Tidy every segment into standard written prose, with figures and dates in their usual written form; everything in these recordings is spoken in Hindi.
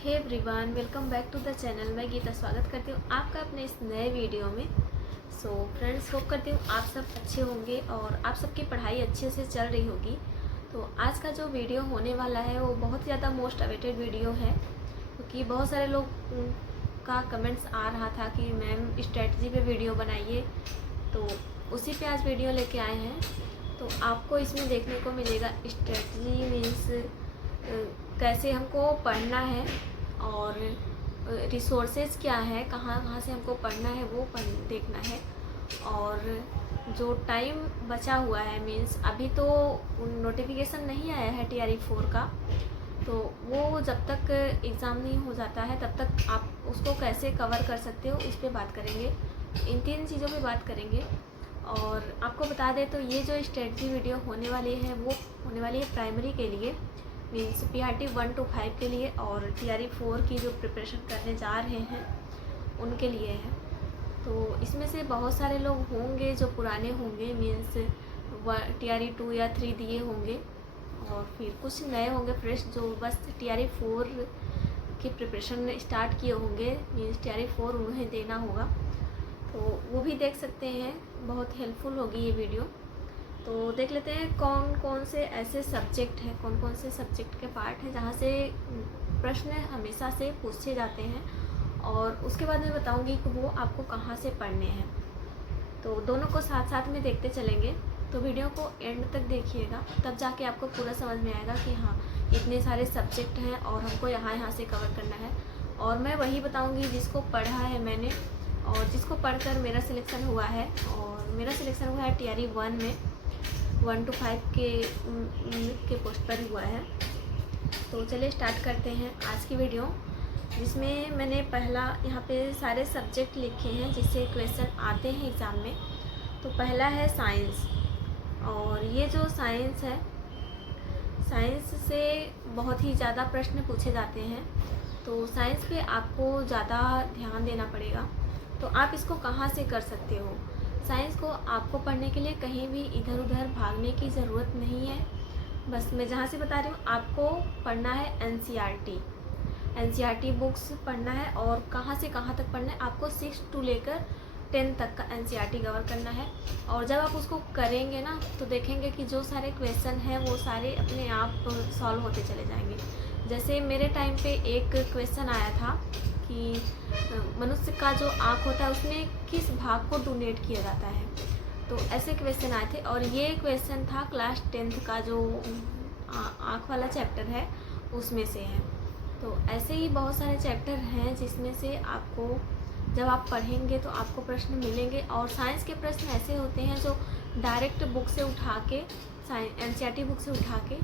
Hey everyone, welcome back to the channel. मैं गीता स्वागत करती हूँ आपका अपने इस नए वीडियो में। फ्रेंड्स, होप करती हूँ आप सब अच्छे होंगे और आप सबकी पढ़ाई अच्छे से चल रही होगी। तो आज का जो वीडियो होने वाला है वो बहुत ज़्यादा मोस्ट अवेटेड वीडियो है, क्योंकि बहुत सारे लोग का कमेंट्स आ रहा था कि मैम स्ट्रेटजी पे वीडियो बनाइए, तो उसी पे आज वीडियो लेके आए हैं। तो आपको इसमें देखने को मिलेगा स्ट्रेटजी मीन्स कैसे हमको पढ़ना है और रिसोर्सेज क्या है, कहाँ कहाँ से हमको पढ़ना है वो देखना है। और जो टाइम बचा हुआ है मीन्स अभी तो नोटिफिकेशन नहीं आया है TRE4 का, तो वो जब तक एग्ज़ाम नहीं हो जाता है तब तक आप उसको कैसे कवर कर सकते हो इस पे बात करेंगे। इन 3 चीज़ों पे बात करेंगे। और आपको बता दें तो ये जो स्ट्रेटजी वीडियो होने वाली है वो होने वाली है प्राइमरी के लिए मीन्स PRT 1 to 5 के लिए, और TRE4 की जो प्रिपरेशन करने जा रहे हैं उनके लिए है। तो इसमें से बहुत सारे लोग होंगे जो पुराने होंगे मीन्स TRE2 या 3 दिए होंगे, और फिर कुछ नए होंगे फ्रेश जो बस TRE4 की प्रिपरेशन स्टार्ट किए होंगे मीन्स TRE4 उन्हें देना होगा, तो वो भी देख सकते हैं। बहुत हेल्पफुल होगी ये वीडियो। तो देख लेते हैं कौन कौन से ऐसे सब्जेक्ट हैं, कौन कौन से सब्जेक्ट के पार्ट हैं जहाँ से प्रश्न हमेशा से पूछे जाते हैं, और उसके बाद मैं बताऊंगी कि वो आपको कहाँ से पढ़ने हैं। तो दोनों को साथ साथ में देखते चलेंगे, तो वीडियो को एंड तक देखिएगा, तब जाके आपको पूरा समझ में आएगा कि हाँ इतने सारे सब्जेक्ट हैं और हमको यहाँ से कवर करना है। और मैं वही बताऊँगी जिसको पढ़ा है मैंने और जिसको पढ़कर मेरा सिलेक्शन हुआ है, और मेरा सिलेक्शन हुआ है TRE1 में 1 to 5 के पोस्ट पर हुआ है। तो चलिए स्टार्ट करते हैं आज की वीडियो, जिसमें मैंने पहला यहाँ पे सारे सब्जेक्ट लिखे हैं जिससे क्वेश्चन आते हैं एग्ज़ाम में। तो पहला है साइंस, और ये जो साइंस है, साइंस से बहुत ही ज़्यादा प्रश्न पूछे जाते हैं, तो साइंस पे आपको ज़्यादा ध्यान देना पड़ेगा। तो आप इसको कहाँ से कर सकते हो? साइंस को आपको पढ़ने के लिए कहीं भी इधर उधर भागने की ज़रूरत नहीं है। बस मैं जहाँ से बता रही हूँ आपको पढ़ना है NCERT बुक्स पढ़ना है, और कहाँ से कहाँ तक पढ़ना है आपको 6 to लेकर 10 तक का NCERT कवर करना है। और जब आप उसको करेंगे ना तो देखेंगे कि जो सारे क्वेश्चन हैं वो सारे अपने आप सॉल्व होते चले जाएंगे। जैसे मेरे टाइम पे एक क्वेश्चन आया था कि मनुष्य का जो आँख होता है उसमें किस भाग को डोनेट किया जाता है, तो ऐसे क्वेश्चन आए थे। और ये क्वेश्चन था क्लास 10th का जो आँख वाला चैप्टर है उसमें से है। तो ऐसे ही बहुत सारे चैप्टर हैं जिसमें से आपको जब आप पढ़ेंगे तो आपको प्रश्न मिलेंगे। और साइंस के प्रश्न ऐसे होते हैं जो डायरेक्ट बुक से उठा के NCERT बुक से उठा के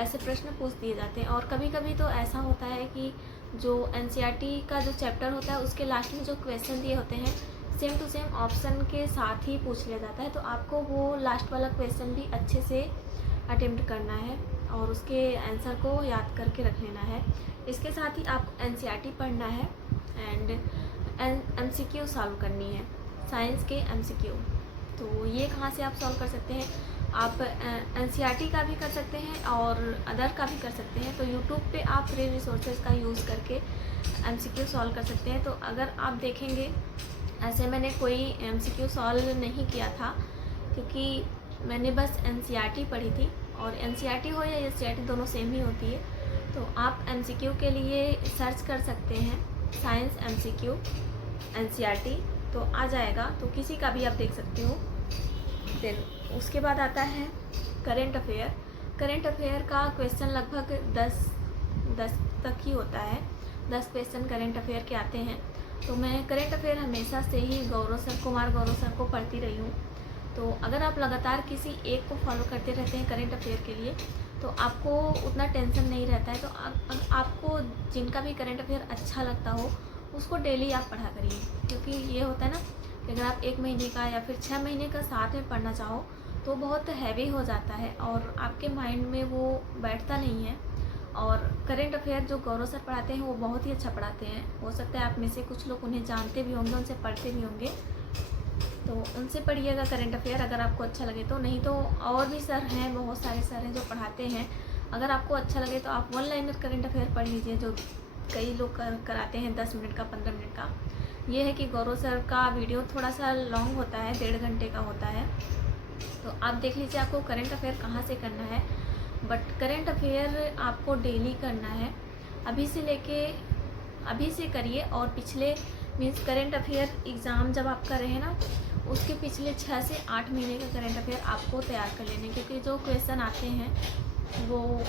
ऐसे प्रश्न पूछ दिए जाते हैं। और कभी कभी तो ऐसा होता है कि जो NCERT का जो चैप्टर होता है उसके लास्ट में जो क्वेश्चन दिए होते हैं सेम टू सेम ऑप्शन के साथ ही पूछ लिया जाता है, तो आपको वो लास्ट वाला क्वेश्चन भी अच्छे से अटेम्प्ट करना है और उसके आंसर को याद करके रख लेना है। इसके साथ ही आपको NCERT पढ़ना है एंड MCQ सॉल्व करनी है, साइंस के MCQ। तो ये कहाँ से आप सॉल्व कर सकते हैं? आप NCERT का भी कर सकते हैं और अदर का भी कर सकते हैं। तो YouTube पे आप फ्री रिसोर्सेज का यूज़ करके MCQ सॉल्व कर सकते हैं। तो अगर आप देखेंगे ऐसे मैंने कोई MCQ सॉल्व नहीं किया था, क्योंकि मैंने बस NCERT पढ़ी थी, और NCERT हो या SCERT दोनों सेम ही होती है। तो आप MCQ के लिए सर्च कर सकते हैं साइंस MCQ NCERT, तो आ जाएगा, तो किसी का भी आप देख सकते हो। देन उसके बाद आता है करंट अफेयर। करंट अफेयर का क्वेश्चन लगभग 10 तक ही होता है, 10 क्वेश्चन करंट अफेयर के आते हैं। तो मैं करंट अफेयर हमेशा से ही कुमार गौरव सर को पढ़ती रही हूँ। तो अगर आप लगातार किसी एक को फॉलो करते रहते हैं करंट अफेयर के लिए तो आपको उतना टेंशन नहीं रहता है। तो आपको जिनका भी करंट अफेयर अच्छा लगता हो उसको डेली आप पढ़ा करिए, क्योंकि ये होता है ना कि अगर आप 1 महीने का या फिर 6 महीने का साथ में पढ़ना चाहो तो बहुत हैवी हो जाता है और आपके माइंड में वो बैठता नहीं है। और करंट अफेयर जो गौरव सर पढ़ाते हैं वो बहुत ही अच्छा पढ़ाते हैं। हो सकता है आप में से कुछ लोग उन्हें जानते भी होंगे, उनसे पढ़ते भी होंगे, तो उनसे पढ़िएगा करंट अफेयर अगर आपको अच्छा लगे तो। नहीं तो और भी सर हैं, बहुत सारे सर हैं जो पढ़ाते हैं। अगर आपको अच्छा लगे तो आप 1 लाइनर करंट अफेयर पढ़ लीजिए जो कई लोग कराते हैं 10 मिनट का, 15 मिनट का। ये है कि गौरव सर का वीडियो थोड़ा सा लॉन्ग होता है, 1.5 घंटे का होता है। तो आप देख लीजिए आपको करंट अफेयर कहाँ से करना है। बट करंट अफेयर आपको डेली करना है, अभी से करिए। और पिछले मीन्स करंट अफेयर एग्ज़ाम जब आपका रहे ना, उसके पिछले 6 से 8 महीने का करंट अफेयर आपको तैयार कर लेने, क्योंकि जो क्वेश्चन आते हैं वो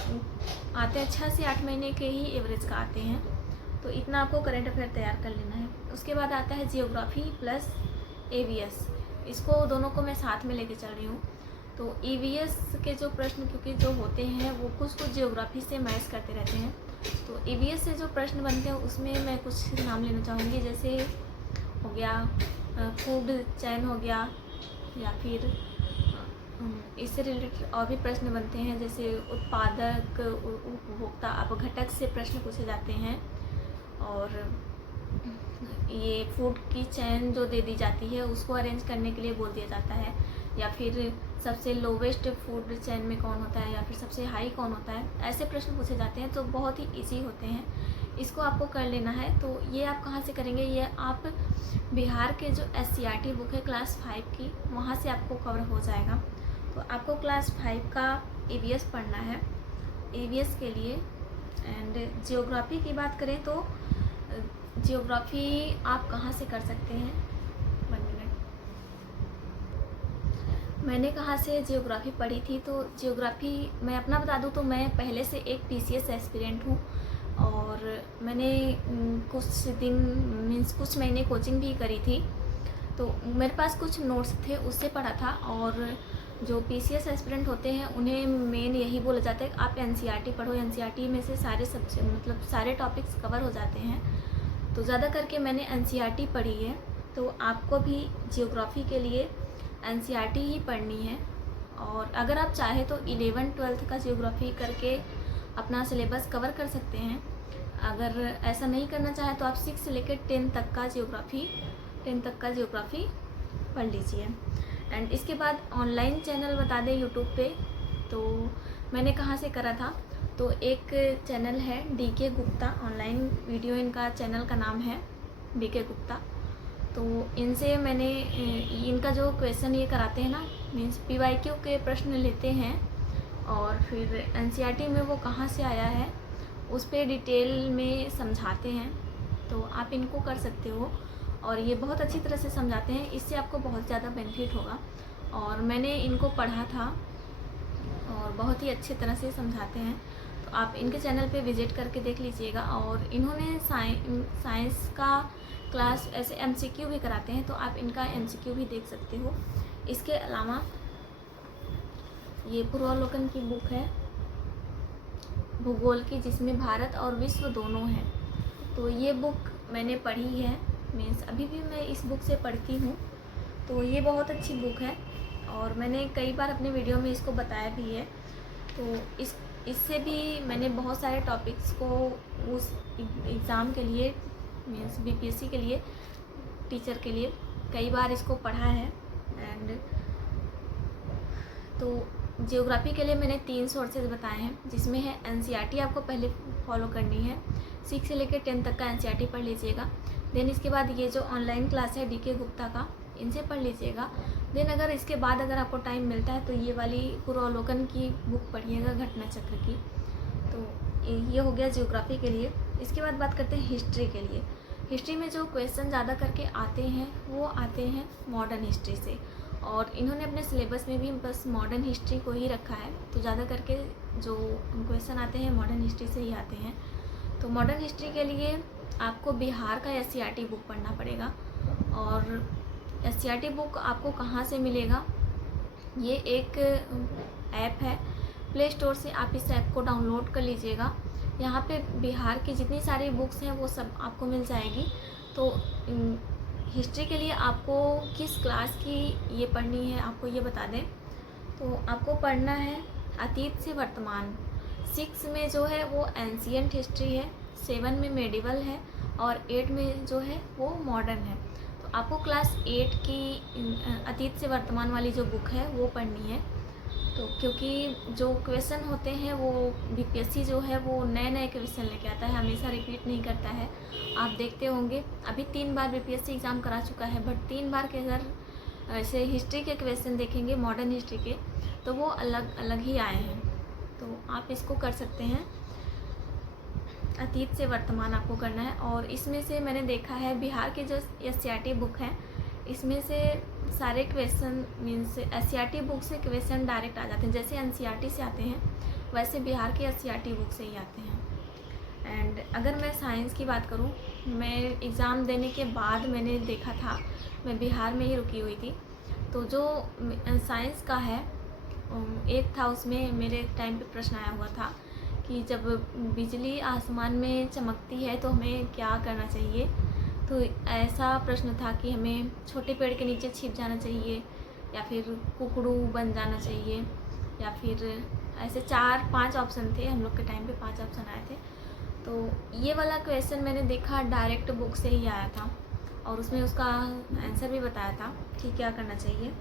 आते हैं 6 से 8 महीने के ही एवरेज का आते हैं। तो इतना आपको करंट अफेयर तैयार कर लेना है। उसके बाद आता है जियोग्राफी प्लस EVS, इसको दोनों को मैं साथ में लेके चल रही हूँ। तो EVS के जो प्रश्न क्योंकि जो होते हैं वो कुछ जियोग्राफी से मैच करते रहते हैं। तो EVS से जो प्रश्न बनते हैं उसमें मैं कुछ नाम लेना चाहूँगी, जैसे हो गया फूड चैन हो गया, या फिर इससे रिलेटेड और भी प्रश्न बनते हैं, जैसे उत्पादक उपभोक्ता अपघटक से प्रश्न पूछे जाते हैं। और ये फूड की चैन जो दे दी जाती है उसको अरेंज करने के लिए बोल दिया जाता है, या फिर सबसे लोवेस्ट फूड चैन में कौन होता है, या फिर सबसे हाई कौन होता है, ऐसे प्रश्न पूछे जाते हैं। तो बहुत ही इजी होते हैं, इसको आपको कर लेना है। तो ये आप कहाँ से करेंगे, ये आप बिहार के जो SCERT बुक है क्लास 5 की, वहाँ से आपको कवर हो जाएगा। तो आपको क्लास 5 का EVS पढ़ना है, EVS के लिए। एंड जियोग्राफी की बात करें तो जियोग्राफी आप कहाँ से कर सकते हैं, 1 मिनट, मैंने कहाँ से जियोग्राफी पढ़ी थी। तो जियोग्राफी मैं अपना बता दूँ तो मैं पहले से एक PCS एस्पिरेंट हूँ, और मैंने कुछ महीने कोचिंग भी करी थी। तो मेरे पास कुछ नोट्स थे, उससे पढ़ा था। और जो PCS एस्पिरेंट होते हैं उन्हें मेन यही बोला जाता है कि आप NCERT पढ़ो, NCERT में से सारे सब्जेक्ट मतलब सारे टॉपिक्स कवर हो जाते हैं। तो ज़्यादा करके मैंने NCERT पढ़ी है, तो आपको भी जियोग्राफी के लिए NCERT ही पढ़नी है। और अगर आप चाहें तो 11-12 का जियोग्राफी करके अपना सिलेबस कवर कर सकते हैं। अगर ऐसा नहीं करना चाहें तो आप 6 से लेकर 10 तक का जियोग्राफी पढ़ लीजिए। एंड इसके बाद ऑनलाइन चैनल बता दें यूट्यूब पे, तो मैंने कहाँ से करा था। तो एक चैनल है DK गुप्ता ऑनलाइन वीडियो, इनका चैनल का नाम है DK गुप्ता। तो इनसे मैंने इनका जो क्वेश्चन ये कराते हैं ना, मीन्स PYQ के प्रश्न लेते हैं, और फिर NCERT में वो कहाँ से आया है उस पर डिटेल में समझाते हैं। तो आप इनको कर सकते हो, और ये बहुत अच्छी तरह से समझाते हैं, इससे आपको बहुत ज़्यादा बेनिफिट होगा। और मैंने इनको पढ़ा था और बहुत ही अच्छी तरह से समझाते हैं। तो आप इनके चैनल पे विज़िट करके देख लीजिएगा। और इन्होंने साइंस का क्लास ऐसे MCQ भी कराते हैं, तो आप इनका MCQ भी देख सकते हो। इसके अलावा ये पूर्वावलोकन की बुक है भूगोल की, जिसमें भारत और विश्व दोनों हैं। तो ये बुक मैंने पढ़ी है, मीन्स अभी भी मैं इस बुक से पढ़ती हूँ। तो ये बहुत अच्छी बुक है, और मैंने कई बार अपने वीडियो में इसको बताया भी है। तो इससे भी मैंने बहुत सारे टॉपिक्स को उस एग्ज़ाम के लिए मीन्स BPSC के लिए टीचर के लिए कई बार इसको पढ़ा है। एंड तो जियोग्राफी के लिए मैंने 3 सोर्सेज बताए हैं, जिसमें है NCERT आपको पहले फॉलो करनी है, 6 से लेकर 10 तक का NCERT पढ़ लीजिएगा। देन इसके बाद ये जो ऑनलाइन क्लास है DK गुप्ता का, इनसे पढ़ लीजिएगा। देन अगर इसके बाद अगर आपको टाइम मिलता है तो ये वाली पूर्वावलोकन की बुक पढ़िएगा, घटना चक्र की। तो ये हो गया जियोग्राफी के लिए। इसके बाद बात करते हैं हिस्ट्री के लिए। हिस्ट्री में जो क्वेश्चन ज़्यादा करके आते हैं वो आते हैं मॉडर्न हिस्ट्री से, और इन्होंने अपने सिलेबस में भी बस मॉडर्न हिस्ट्री को ही रखा है। तो ज़्यादा करके जो क्वेश्चन आते हैं मॉडर्न हिस्ट्री से ही आते हैं। तो मॉडर्न हिस्ट्री के लिए आपको बिहार का SCERT बुक पढ़ना पड़ेगा। और SCERT बुक आपको कहाँ से मिलेगा, ये एक ऐप है, प्ले स्टोर से आप इस ऐप को डाउनलोड कर लीजिएगा। यहाँ पे बिहार की जितनी सारी बुक्स हैं वो सब आपको मिल जाएगी। तो हिस्ट्री के लिए आपको किस क्लास की ये पढ़नी है आपको ये बता दें। तो आपको पढ़ना है अतीत से वर्तमान। 6 में जो है वो एंशिएंट हिस्ट्री है, 7 में मेडिवल है, और 8 में जो है वो मॉडर्न है। तो आपको क्लास 8 की अतीत से वर्तमान वाली जो बुक है वो पढ़नी है। तो क्योंकि जो क्वेश्चन होते हैं वो बीपीएससी जो है वो नए नए क्वेश्चन लेके आता है, हमेशा रिपीट नहीं करता है। आप देखते होंगे अभी 3 बार बीपीएससी एग्ज़ाम करा चुका है, बट 3 बार के अगर ऐसे हिस्ट्री के क्वेश्चन देखेंगे, मॉडर्न हिस्ट्री के, तो वो अलग अलग ही आए हैं। तो आप इसको कर सकते हैं, अतीत से वर्तमान आपको करना है। और इसमें से मैंने देखा है बिहार की जो एससीईआरटी बुक है, इसमें से सारे क्वेश्चन मीन्स एससीईआरटी बुक से क्वेश्चन डायरेक्ट आ जाते हैं। जैसे एनसीईआरटी से आते हैं वैसे बिहार की एससीईआरटी बुक से ही आते हैं। एंड अगर मैं साइंस की बात करूं, मैं एग्ज़ाम देने के बाद मैंने देखा था, मैं बिहार में ही रुकी हुई थी, तो जो साइंस का है एक था, उसमें मेरे टाइम पे प्रश्न आया हुआ था कि जब बिजली आसमान में चमकती है तो हमें क्या करना चाहिए। तो ऐसा प्रश्न था कि हमें छोटे पेड़ के नीचे छिप जाना चाहिए, या फिर कुकड़ू बन जाना चाहिए, या फिर ऐसे 4-5 ऑप्शन थे। हम लोग के टाइम पे 5 ऑप्शन आए थे। तो ये वाला क्वेश्चन मैंने देखा डायरेक्ट बुक से ही आया था, और उसमें उसका आंसर भी बताया था कि क्या करना चाहिए।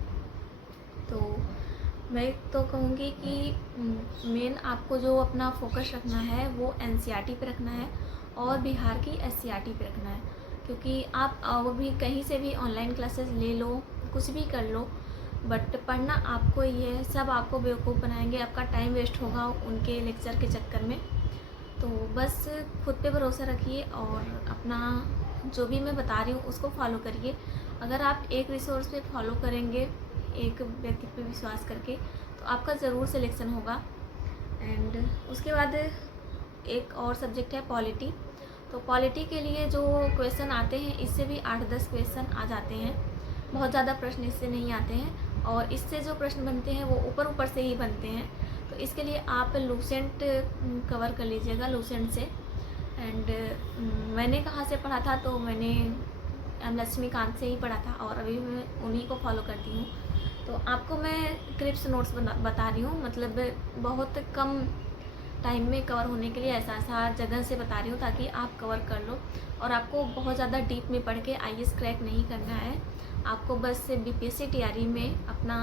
तो मैं तो कहूँगी कि मेन आपको जो अपना फोकस रखना है वो एनसीईआरटी पे रखना है और बिहार की एससीईआरटी पे रखना है। क्योंकि आप और भी कहीं से भी ऑनलाइन क्लासेस ले लो, कुछ भी कर लो, बट पढ़ना आपको ही है। सब आपको बेवकूफ़ बनाएंगे, आपका टाइम वेस्ट होगा उनके लेक्चर के चक्कर में। तो बस खुद पे भरोसा रखिए और अपना जो भी मैं बता रही हूँ उसको फॉलो करिए। अगर आप एक रिसोर्स पे फॉलो करेंगे, एक व्यक्ति पे विश्वास करके, तो आपका ज़रूर सिलेक्शन होगा। एंड उसके बाद एक और सब्जेक्ट है पॉलिटी। तो पॉलिटी के लिए जो क्वेश्चन आते हैं, इससे भी 8-10 क्वेश्चन आ जाते हैं। बहुत ज़्यादा प्रश्न इससे नहीं आते हैं, और इससे जो प्रश्न बनते हैं वो ऊपर ऊपर से ही बनते हैं। तो इसके लिए आप लूसेंट कवर कर लीजिएगा, लूसेंट से। एंड मैंने कहाँ से पढ़ा था, तो मैंने लक्ष्मीकांत से ही पढ़ा था, और अभी मैं उन्हीं को फॉलो करती हूँ। तो आपको मैं क्रिप्स नोट्स बता रही हूँ, मतलब बहुत कम टाइम में कवर होने के लिए ऐसा जगह से बता रही हूँ ताकि आप कवर कर लो। और आपको बहुत ज़्यादा डीप में पढ़ के आईएएस क्रैक नहीं करना है, आपको बस बीपीएससी टीआरई में अपना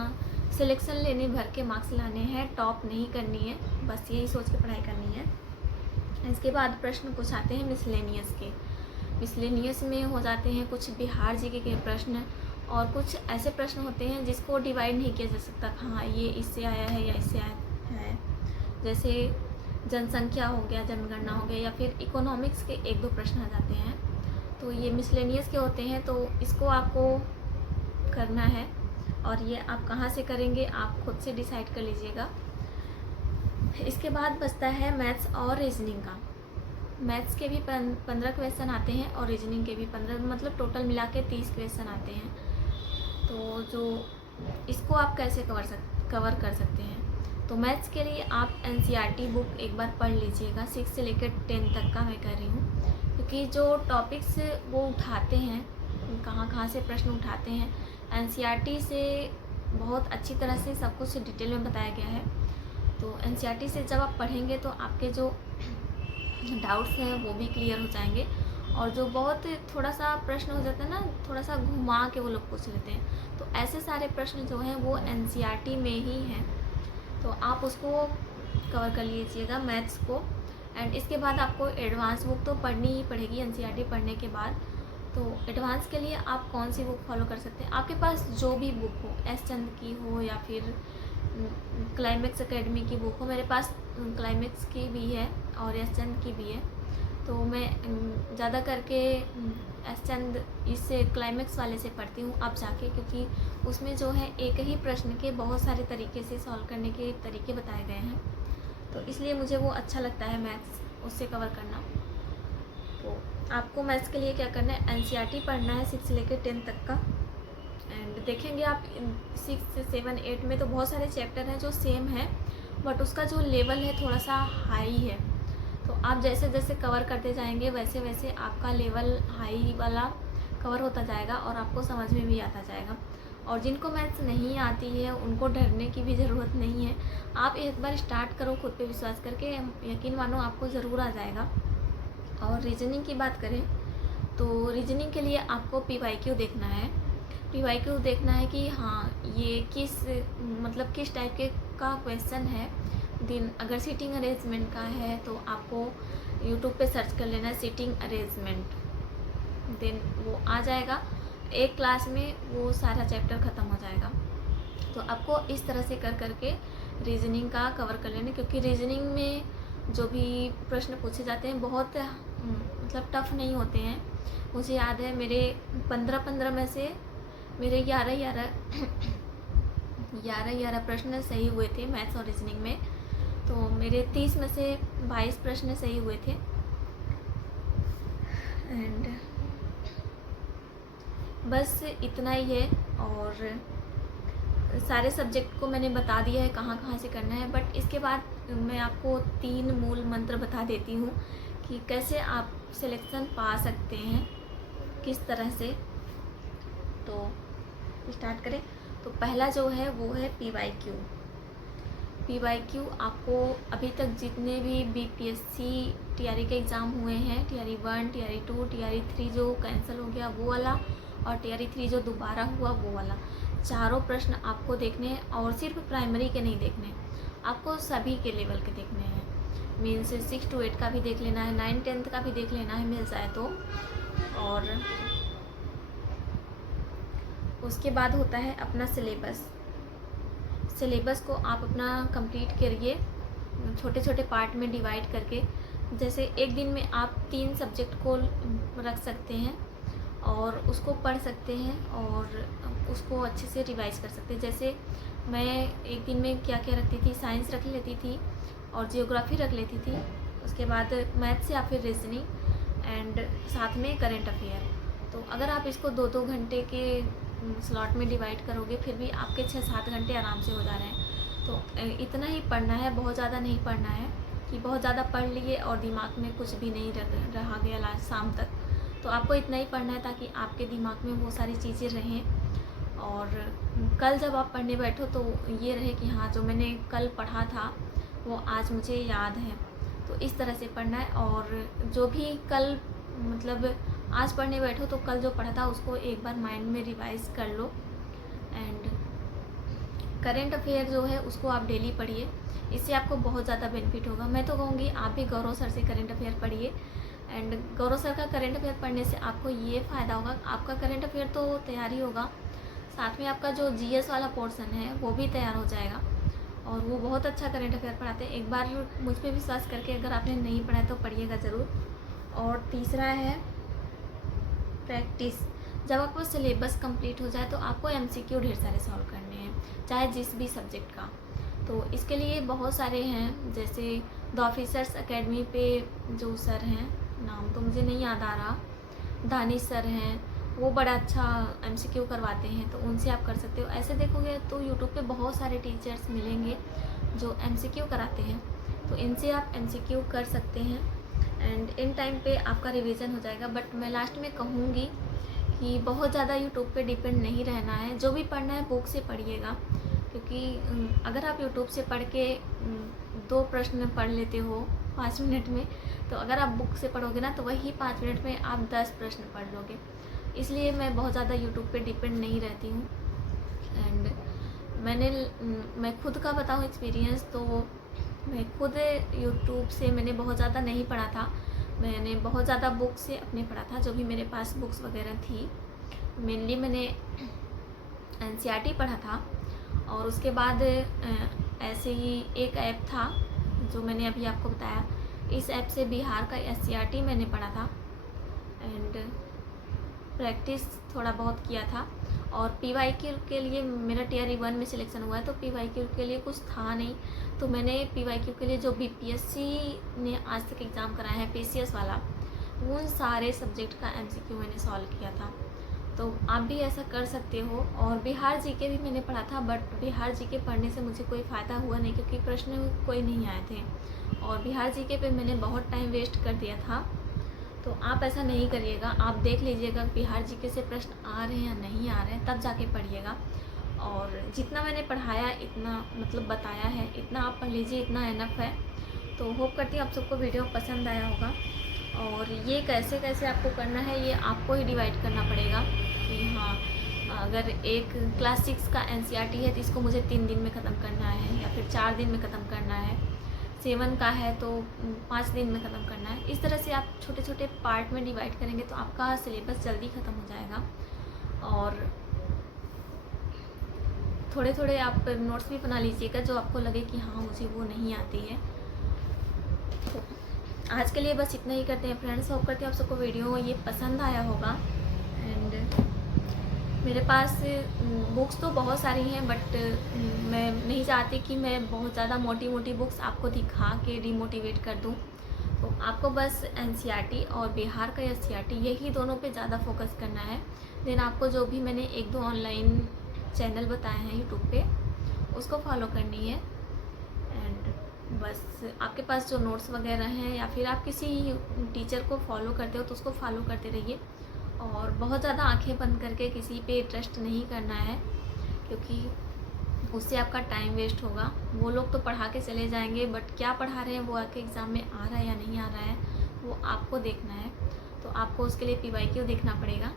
सिलेक्शन लेने भर के मार्क्स लाने हैं, टॉप नहीं करनी है, बस यही सोच के पढ़ाई करनी है। इसके बाद प्रश्न कुछ आते हैं मिसलेनियस के। मिसलेनियस में हो जाते हैं कुछ बिहार जीके के प्रश्न, और कुछ ऐसे प्रश्न होते हैं जिसको डिवाइड नहीं किया जा सकता, हाँ ये इससे आया है या इससे आया है। जैसे जनसंख्या हो गया, जनगणना हो गया, या फिर इकोनॉमिक्स के 1-2 प्रश्न आ जाते हैं। तो ये मिसलेनियस के होते हैं, तो इसको आपको करना है, और ये आप कहाँ से करेंगे आप खुद से डिसाइड कर लीजिएगा। इसके बाद बचता है मैथ्स और रीजनिंग का। मैथ्स के भी 15 क्वेश्चन आते हैं, और रीजनिंग के भी 15, मतलब टोटल मिला के 30 क्वेश्चन आते हैं। तो जो इसको आप कैसे कवर कर सकते हैं, तो मैथ्स के लिए आप एनसीईआरटी बुक एक बार पढ़ लीजिएगा, 6 से लेकर 10 तक का मैं कर रही हूँ। क्योंकि जो टॉपिक्स वो उठाते हैं, कहाँ से प्रश्न उठाते हैं, एनसीईआरटी से बहुत अच्छी तरह से सब कुछ डिटेल में बताया गया है। तो एनसीईआरटी से जब आप पढ़ेंगे तो आपके जो डाउट्स हैं वो भी क्लियर हो जाएंगे। और जो बहुत थोड़ा सा प्रश्न हो जाता है ना, थोड़ा सा घुमा के वो लोग पूछ लेते हैं, तो ऐसे सारे प्रश्न जो हैं वो एनसीईआरटी में ही हैं। तो आप उसको कवर कर लीजिएगा, मैथ्स को। एंड इसके बाद आपको एडवांस बुक तो पढ़नी ही पड़ेगी एनसीईआरटी पढ़ने के बाद। तो एडवांस के लिए आप कौन सी बुक फॉलो कर सकते हैं, आपके पास जो भी बुक हो, एस चंद की हो या फिर क्लाइमेक्स एकेडमी की बुक हो। मेरे पास क्लाइमेक्स की भी है और एस चंद की भी है। तो मैं ज़्यादा करके एस चंद इससे क्लाइमेक्स वाले से पढ़ती हूँ अब जाके, क्योंकि उसमें जो है एक ही प्रश्न के बहुत सारे तरीके से सॉल्व करने के तरीके बताए गए हैं। तो इसलिए मुझे वो अच्छा लगता है मैथ्स उससे कवर करना। तो आपको मैथ्स के लिए क्या करना है, एनसीईआरटी पढ़ना है 6 से लेकर 10 तक का। एंड देखेंगे आप 6, 7, 8 में तो बहुत सारे चैप्टर हैं जो सेम है, बट उसका जो लेवल है थोड़ा सा हाई है। तो आप जैसे जैसे कवर करते जाएंगे वैसे वैसे आपका लेवल हाई वाला कवर होता जाएगा और आपको समझ में भी आता जाएगा। और जिनको मैथ्स नहीं आती है उनको डरने की भी ज़रूरत नहीं है। आप एक बार स्टार्ट करो खुद पे विश्वास करके, यकीन मानो आपको ज़रूर आ जाएगा। और रीजनिंग की बात करें तो रीजनिंग के लिए आपको PYQ देखना है। PYQ देखना है कि हाँ ये किस टाइप के का क्वेश्चन है। दिन अगर सीटिंग अरेंजमेंट का है तो आपको यूट्यूब पे सर्च कर लेना है सीटिंग अरेंजमेंट, देन वो आ जाएगा। एक क्लास में वो सारा चैप्टर ख़त्म हो जाएगा। तो आपको इस तरह से कर करके रीजनिंग का कवर कर लेना, क्योंकि रीजनिंग में जो भी प्रश्न पूछे जाते हैं बहुत मतलब टफ नहीं होते हैं। मुझे याद है मेरे 15 में से मेरे 11 प्रश्न सही हुए थे मैथ्स और रीजनिंग में। तो मेरे 30 में से 22 प्रश्न सही हुए थे। एंड बस इतना ही है। और सारे सब्जेक्ट को मैंने बता दिया है कहाँ कहाँ से करना है। बट इसके बाद मैं आपको 3 मूल मंत्र बता देती हूँ कि कैसे आप सिलेक्शन पा सकते हैं, किस तरह से। तो स्टार्ट करें। तो पहला जो है वो है PYQ। आपको अभी तक जितने भी BPSC TRE के एग्ज़ाम हुए हैं, TRE 1, TRE 2, TRE 3 जो कैंसिल हो गया वो वाला, और TRE 3 जो दोबारा हुआ वो वाला, चारों प्रश्न आपको देखने हैं। और सिर्फ प्राइमरी के नहीं देखने, आपको सभी के लेवल के देखने हैं। मीन्स 6 to 8 का भी देख लेना है, 9, 10th का भी देख लेना है मिल जाए तो। और उसके बाद होता है अपना सिलेबस को आप अपना कंप्लीट करिए छोटे छोटे पार्ट में डिवाइड करके। जैसे एक दिन में आप 3 सब्जेक्ट को रख सकते हैं और उसको पढ़ सकते हैं और उसको अच्छे से रिवाइज कर सकते हैं। जैसे मैं एक दिन में क्या क्या रखती थी, साइंस रख लेती थी और जियोग्राफी रख लेती थी, उसके बाद मैथ्स या फिर रीजनिंग एंड साथ में करंट अफेयर। तो अगर आप इसको 2-2 घंटे के स्लॉट में डिवाइड करोगे फिर भी आपके 6-7 घंटे आराम से हो जा रहे हैं। तो इतना ही पढ़ना है, बहुत ज़्यादा नहीं पढ़ना है कि बहुत ज़्यादा पढ़ लिए और दिमाग में कुछ भी नहीं रहा गया लास्ट शाम तक। तो आपको इतना ही पढ़ना है ताकि आपके दिमाग में वो सारी चीज़ें रहें और कल जब आप पढ़ने बैठो तो ये रहे कि हाँ जो मैंने कल पढ़ा था वो आज मुझे याद है। तो इस तरह से पढ़ना है। और जो भी कल मतलब आज पढ़ने बैठो तो कल जो पढ़ा था उसको एक बार माइंड में रिवाइज कर लो। एंड करंट अफेयर जो है उसको आप डेली पढ़िए, इससे आपको बहुत ज़्यादा बेनिफिट होगा। मैं तो कहूँगी आप भी गौरव सर से करंट अफेयर पढ़िए। एंड गौरव सर का करंट अफेयर पढ़ने से आपको ये फ़ायदा होगा, आपका करंट अफेयर तो तैयार ही होगा, साथ में आपका जो GS वाला पोर्शन है वो भी तैयार हो जाएगा। और वो बहुत अच्छा करंट अफेयर पढ़ाते हैं। एक बार मुझ पर विश्वास करके अगर आपने नहीं पढ़ा है तो पढ़िएगा ज़रूर। और तीसरा है प्रैक्टिस। जब आपको सिलेबस कंप्लीट हो जाए तो आपको MCQ ढेर सारे सॉल्व करने हैं, चाहे जिस भी सब्जेक्ट का। तो इसके लिए बहुत सारे हैं, जैसे द ऑफिसर्स एकेडमी पे जो सर हैं, नाम तो मुझे नहीं याद आ रहा, दानिश सर हैं, वो बड़ा अच्छा MCQ करवाते हैं, तो उनसे आप कर सकते हो। ऐसे देखोगे तो यूट्यूब पे बहुत सारे टीचर्स मिलेंगे जो MCQ कराते हैं, तो इनसे आप MCQ कर सकते हैं एंड इन टाइम पे आपका रिवीजन हो जाएगा। बट मैं लास्ट में कहूँगी कि बहुत ज़्यादा यूट्यूब पे डिपेंड नहीं रहना है, जो भी पढ़ना है बुक से पढ़िएगा। क्योंकि अगर आप यूट्यूब से पढ़ के 2 प्रश्न पढ़ लेते हो 5 मिनट में, तो अगर आप बुक से पढ़ोगे ना तो वही 5 मिनट में आप 10 प्रश्न पढ़ लोगे। इसलिए मैं बहुत ज़्यादा यूट्यूब पे डिपेंड नहीं रहती हूँ। एंड मैं खुद का बताऊँ एक्सपीरियंस, तो मैं खुद यूट्यूब से मैंने बहुत ज़्यादा नहीं पढ़ा था, मैंने बहुत ज़्यादा बुक से अपने पढ़ा था, जो भी मेरे पास बुक्स वगैरह थी। मेनली मैंने NCERT पढ़ा था और उसके बाद ऐसे ही एक ऐप था जो मैंने अभी आपको बताया, इस ऐप से बिहार का SCERT मैंने पढ़ा था एंड प्रैक्टिस थोड़ा बहुत किया था। और PYQ के लिए मेरा TRE 1 में सिलेक्शन हुआ है, तो PYQ के लिए कुछ था नहीं, तो मैंने PYQ के लिए जो BPSC ने आज तक एग्ज़ाम कराया है PCS वाला, उन सारे सब्जेक्ट का MCQ मैंने सॉल्व किया था। तो आप भी ऐसा कर सकते हो। और बिहार GK भी मैंने पढ़ा था, बट बिहार GK पढ़ने से मुझे कोई फ़ायदा हुआ नहीं, क्योंकि प्रश्न कोई नहीं आए थे और बिहार GK पे मैंने बहुत टाइम वेस्ट कर दिया था। तो आप ऐसा नहीं करिएगा, आप देख लीजिएगा बिहार GK से प्रश्न आ रहे हैं या नहीं आ रहे हैं, तब जाके पढ़िएगा। और जितना मैंने पढ़ाया, इतना मतलब बताया है, इतना आप पढ़ लीजिए, इतना इनफ है। तो होप करती हूँ आप सबको वीडियो पसंद आया होगा। और ये कैसे कैसे आपको करना है ये आपको ही डिवाइड करना पड़ेगा कि हाँ अगर एक क्लास 6 का NCERT है तो इसको मुझे 3 दिन में ख़त्म करना है या फिर 4 दिन में ख़त्म करना है। 7 का है तो 5 दिन में ख़त्म करना है। इस तरह से आप छोटे छोटे पार्ट में डिवाइड करेंगे तो आपका सिलेबस जल्दी ख़त्म हो जाएगा। और थोड़े थोड़े आप नोट्स भी बना लीजिएगा जो आपको लगे कि हाँ मुझे वो नहीं आती है। तो आज के लिए बस इतना ही करते हैं फ्रेंड्स। होप करते हैं आप सबको वीडियो ये पसंद आया होगा। एंड मेरे पास बुक्स तो बहुत सारी हैं, बट मैं नहीं चाहती कि मैं बहुत ज़्यादा मोटी मोटी बुक्स आपको दिखा के डिमोटिवेट कर दूं। तो आपको बस NCERT और बिहार का SCERT यही दोनों पे ज़्यादा फोकस करना है। देन आपको जो भी मैंने 1-2 ऑनलाइन चैनल बताए हैं यूट्यूब पे उसको फॉलो करनी है। एंड बस आपके पास जो नोट्स वगैरह हैं या फिर आप किसी टीचर को फॉलो करते हो तो उसको फॉलो करते रहिए। और बहुत ज़्यादा आंखें बंद करके किसी पे ट्रस्ट नहीं करना है, क्योंकि उससे आपका टाइम वेस्ट होगा। वो लोग तो पढ़ा के चले जाएंगे, बट क्या पढ़ा रहे हैं वो आपके एग्ज़ाम में आ रहा है या नहीं आ रहा है वो आपको देखना है। तो आपको उसके लिए PYQ देखना पड़ेगा।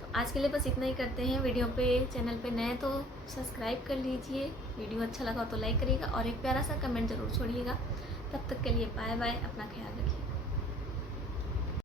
तो आज के लिए बस इतना ही करते हैं। वीडियो पे चैनल पे नए तो सब्सक्राइब कर लीजिए, वीडियो अच्छा लगा तो लाइक करिएगा और एक प्यारा सा कमेंट ज़रूर छोड़िएगा। तब तक के लिए बाय बाय, अपना ख्याल रखिए।